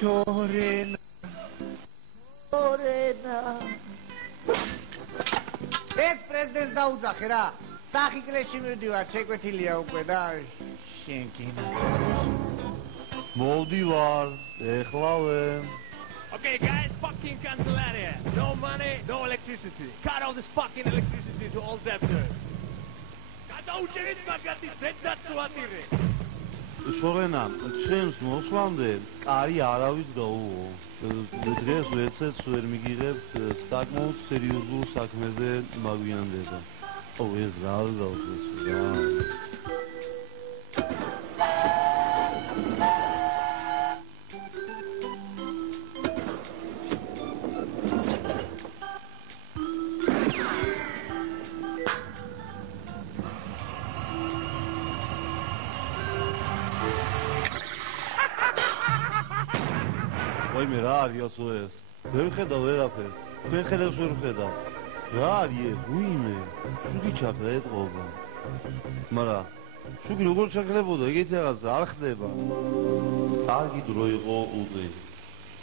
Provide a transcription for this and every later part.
ჩორენა ეგ პრეზიდენტს დაუძახე რა სახი კლეში მივდივარ შეკვეთილია უკვე და შენ კინაცარი მოვდივარ ეხლავე Okay, guys, fucking cancel out here. No money, no electricity. Cut all this fucking electricity to all debtors. გადაუჭერეთ მაგათი ზედაცვატირე. შორენა, ჩემს მოსვლამდე კარი არავის გაუო. დღეს ვერცერთ ვერ მიგიღებთ საკმაოდ სერიოზულ საქმეზე მაგვიანდება. ეს რა გავხსნით რა. მე რა არის ეს? ვერ ხედავ ვერაფერს. თქვენ ხედავს ვერ ხედავ. რა არის? უიმე. შუგი ჩაქრა ეთყობა. მაგრამ შუგი როგორ ჩაქრებოდა? ეგეთი რაღაცა არ ხდება. კარგი დრო იყო უდე.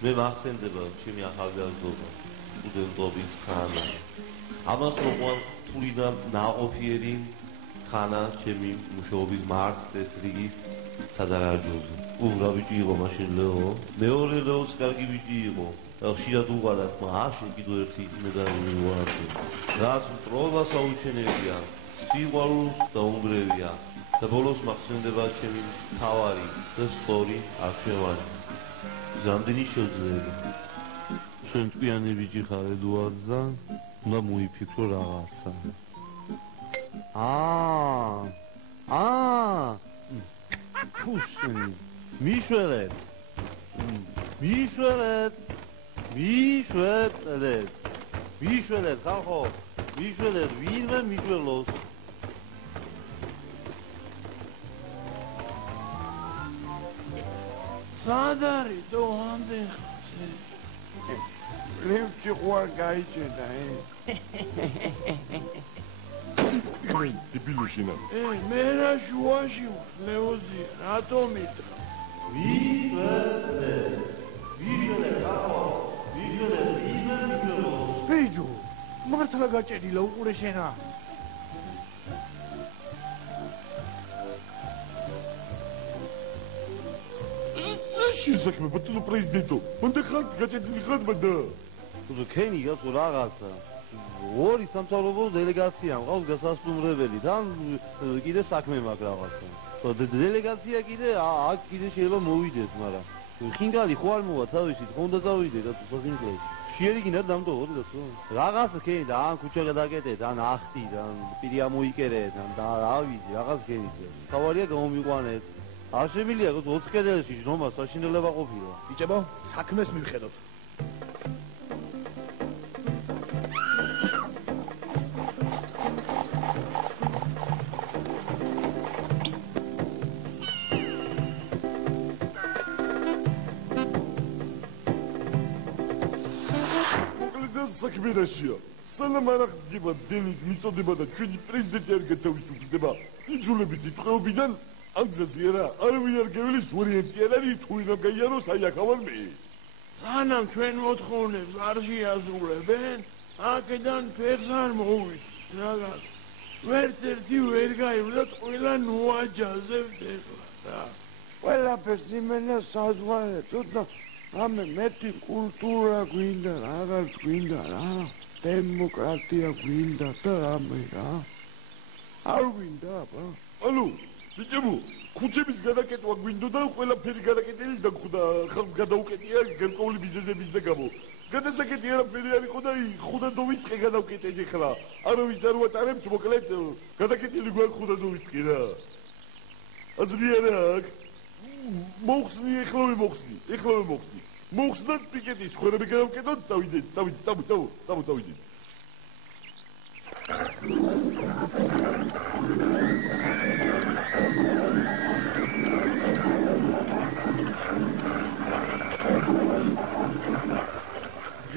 მე მახსენდება ჩემი ახალგაზრდობა. სტუდენტობის ხანა. ამას მოყვა თული და ნაყოფიერი ხანა ჩემი მუშაობის მართ წესრიგის სადარაჯოზე. რა ბიჭი იყო მაშინ ლეო? მეორე ლეოც კარგი ბიჭი იყო. ხშირად უყარათ, მაგრამ კიდევ ერთი მედალი მივუარდე. რას მტრობა საუჩენელია, სიყვარულს დაუნგრევია და ბოლოს მახსენდება ჩემი თავარი და სწორი არჩევანი. ზამდენი შეძლება. შენ ჭკვიანი ბიჭი ხარ ედუარდსა, უნდა მოიფიქრო რაღაცა. ფუშინ მიშველეთ ხალხო მიშველეთ ვინმე მიშველოს სადარი დოანდე ლევჩი ყوار გაიჭედა დებილუშინა მე რა შუაში ვარ ლეოზი რატო მითხრა ბიჭო მართლა გაჭერილა უყურე შენა შესაქმე ბატონო პრეზიდენტო მანდა ხალხი გაჭედილი ხარ მანდა უზო ქენი გასო რაღაცა ორი სამთავრობო დელეგაცია მყავს გასასტუმრებელი თან კიდე საქმე მაქვს რაღაცა დელეგაცია კიდე აქ კიდე შეიძლება მოვიდეთ მაგრამ ხინგალი ხო არ მოვა თავისით ხო უნდა წავიდე და ხინგალი შეერიგინა დამტოვოთ გასო რაღაცა ქენი და ან ქუჩა გადაკეტეთ ან ახტი და პირი ამოიკერეთ ან და რა ვიცი რაღაც ქენი თავარია გამომიყვანეთ არ შემილია 20 კედელში შრომა საშინელება ყოფილა ბიჭებო საქმეს მივხედოთ საქმერაშია სალამ არ აღდგება დენის მიწოდება და ჩვენი პრეზიდენტი არ გათავისუფლდება იძულებით სიტყვეობიდან ამ გზაზე არა არავინ არ გეველის ვარიანტი არ არის თუ ვინმე გაიაროს აი აქ ავარ მე რანამ ჩვენ მოთხოვნებს არ შეაზრულებენ აქედან ფერს არ მოვისვით რაღაც ვერც ერთი ვერ გაივლა ყველა ნუაჯაზებს ეხლა რა ყველაფერს იმენა საზღვარებს და ამე მეტი კულტურა გვინდა რაღაც გვინდა რა დემოკრატია გვინდა და ამე რა არ გვინდა აბა ალო ბიჭებო ქუჩების გადაკეტვა გვინდოდა ყველაფერი გადაკეტილი და ხოდა ხალხს გადაუკეტია გარკვეული ბიზნესების და გამო გადასაკეტი არაფერი არ იყო და ხოდა დავიწყე გადავკეტეთ ეხლა არავის არ ვატარებთ მოკლედ გადაკეტილი გვაქვს ხოდა დავიწყე რა აზრი არა აქ მოხსნი ეხლავე მოხსნი მოხსნათ პიკეტის ხერები გავკეტოთ წავიდეთ წავიდეთ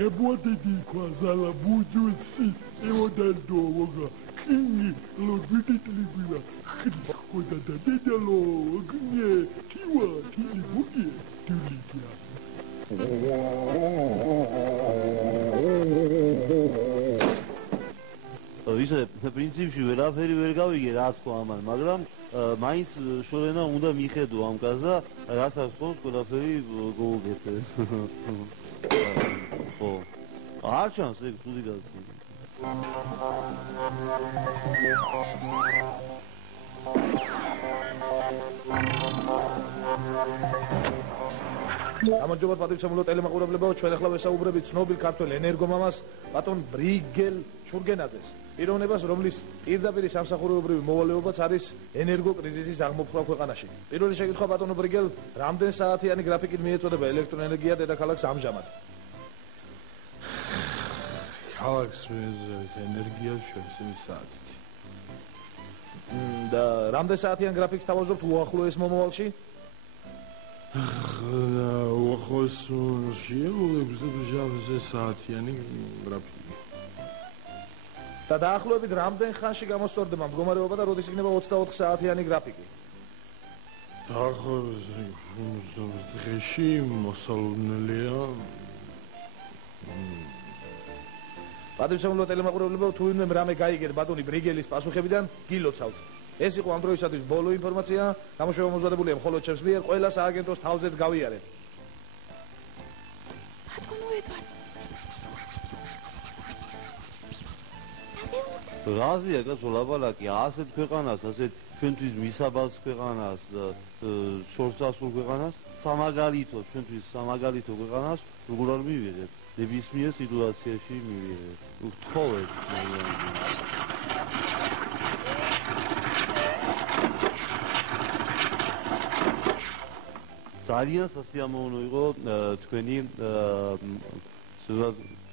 Gebote qua zala bujusi e odando woga kingi lo vititli bila khoda da dejalo gne tiwa tili buki tili ისე პრინციპში ვერაფერი ვერ გავიგე რა თქვა ამან, მაგრამ მაინც შორენა უნდა მიხედო ამ კაცს და რასაც ხოს ყველაფერი გოგეთეს. ხო. არ ჩანს ეგ თუდი კაცი. გამარჯობა პატრიცემულო ტელემაყურებლებო, ჩვენ ახლა ვესაუბრებით ცნობილ ქართველ ენერგომამას ბატონ ბრიგელ ჩურგენაძეს. პიროვნებას, რომლის პირდაპირ სამსახურეობრივი მოვალეობაც არის ენერგოკრიზისის აღმოფხვრა ქვეყანაში. პირველი შეკითხვა ბატონო ბრიგელ, რამდენ საათიანი გრაფიკით მიეწოდება ელექტროენერგია დედაქალაქს ამჟამად? ქალაქს მიეწოდებს ენერგიას შევსების საათით. და რამდენ საათიან გრაფიკს თავაზობთ უახლოეს მომავალში? უახლოეს შემოგებზე საათიანი გრაფიკი. და დაახლოებით რამდენ ხანში გამოსწორდება მდგომარეობა და როდის იქნება 24 საათიანი გრაფიკი? დაახლოებით დღეში მოსალოდნელია. პატრიცემულო ტელემაყურებლებო, თუ ვინმე რამე გაიგეთ ბატონი ბრიგელის პასუხებიდან, გილოცავთ. ეს იყო ამ დროისათვის ბოლო ინფორმაცია, გამოშვება მომზადებულია მხოლოდ ჩემს მიერ, ყველა სააგენტოს თავზეც გავიარეთ. ბატონო ედვარდ. რაზია კაცო ლაპარაკი, ასეთ ქვეყანას, ასეთ ჩვენთვის მისაბაძ ქვეყანას, შორსასრულ ქვეყანას, სამაგალითო, ჩვენთვის სამაგალითო ქვეყანას როგორ არ მივიღეთ? ნებისმიერ სიტუაციაში მივიღეთ. ვთხოვეთ. ძალიან სასიამოვნო იყო თქვენი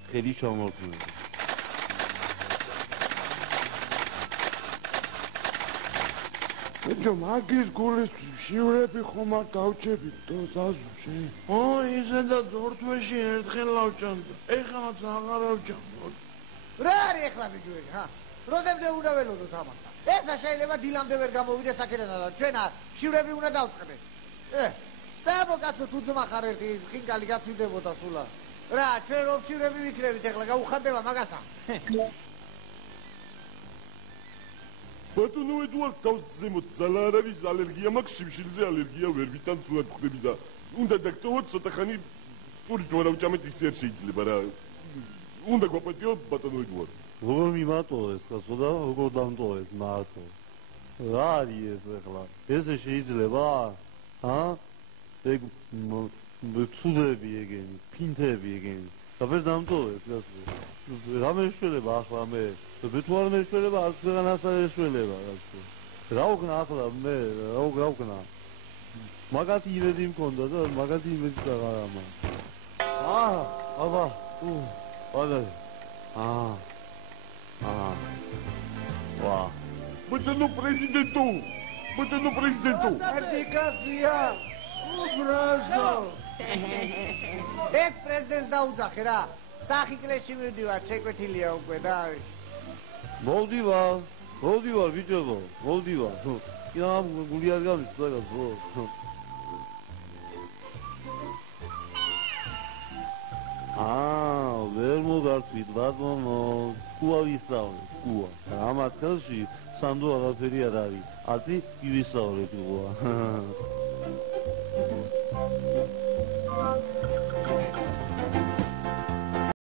ხელი ჩამორთმევა. ბიჭო, მაგის გულის შივრები ხომ არ დავჭებით და ზაზუში? ისე და ძორთვეში ერთხელ ლავჭანდა. ეხლაც აღარ ავჭამოთ. რა არის ეხლა ბიჭოები, ხა? როდემდე უნდა ველოდოთ ამასა? ესა შეიძლება დილამდე ვერ გამოვიდეს აქედან და ჩვენ შივრები უნდა დავწყდეთ. წაბო კაცო, თუ ძმა ხარ ერთი ხინკალი გაცივდებოდა სულა. რა, ჩვენ რომ შივრები ვიქნებით ეხლა გაუხარდება მაგასა. ბატონო ედუარდ, თავს ზემოთ ძალა არ არის, ალერგია მაქვს, შიმშილზე ალერგია ვერ ვიტან ცუდად ხვდები და უნდა დაგტოვოთ ცოტა ხანი პურით ვერ ავჭამეთ ისე არ შეიძლება რა. უნდა გვაპატიო ბატონო ედუარდ. როგორ მიმატოვეს კაცო და როგორ დამტოვეს მართო? რა არის ეს ეხლა? ესე შეიძლება? ეგ ცუდები ეგენი, ფინთები ეგენი. და ვერ დამტოვეს კაცო. რა მეშველება ახლა მე? მე თუ არ მეშველება, არ ქვეყანას არ ეშველება კაცო. რა ვქნა ახლა მე? რა ვქნა? მაგათი იმედი მქონდა და მაგათი იმედი აღარ მაქვს. აბა, ვადა. ვა. ბატონო პრეზიდენტო! ბატონო პრეზიდენტო! ედიკაცია! უბრალო! ეგ პრეზიდენტს დაუძახე რა. სახიკლეში მივდივარ, შეკვეთილია უკვე და მოვდივარ ბიჭო, მოვდივარ. ია გულიას გამიწდა გასო. ვერ მოგართვით ბატონო, კუა ვისწავლე, კუა. ამათ ხელში სანდო არაფერი არ არის. აზი ვისწავლე კუა.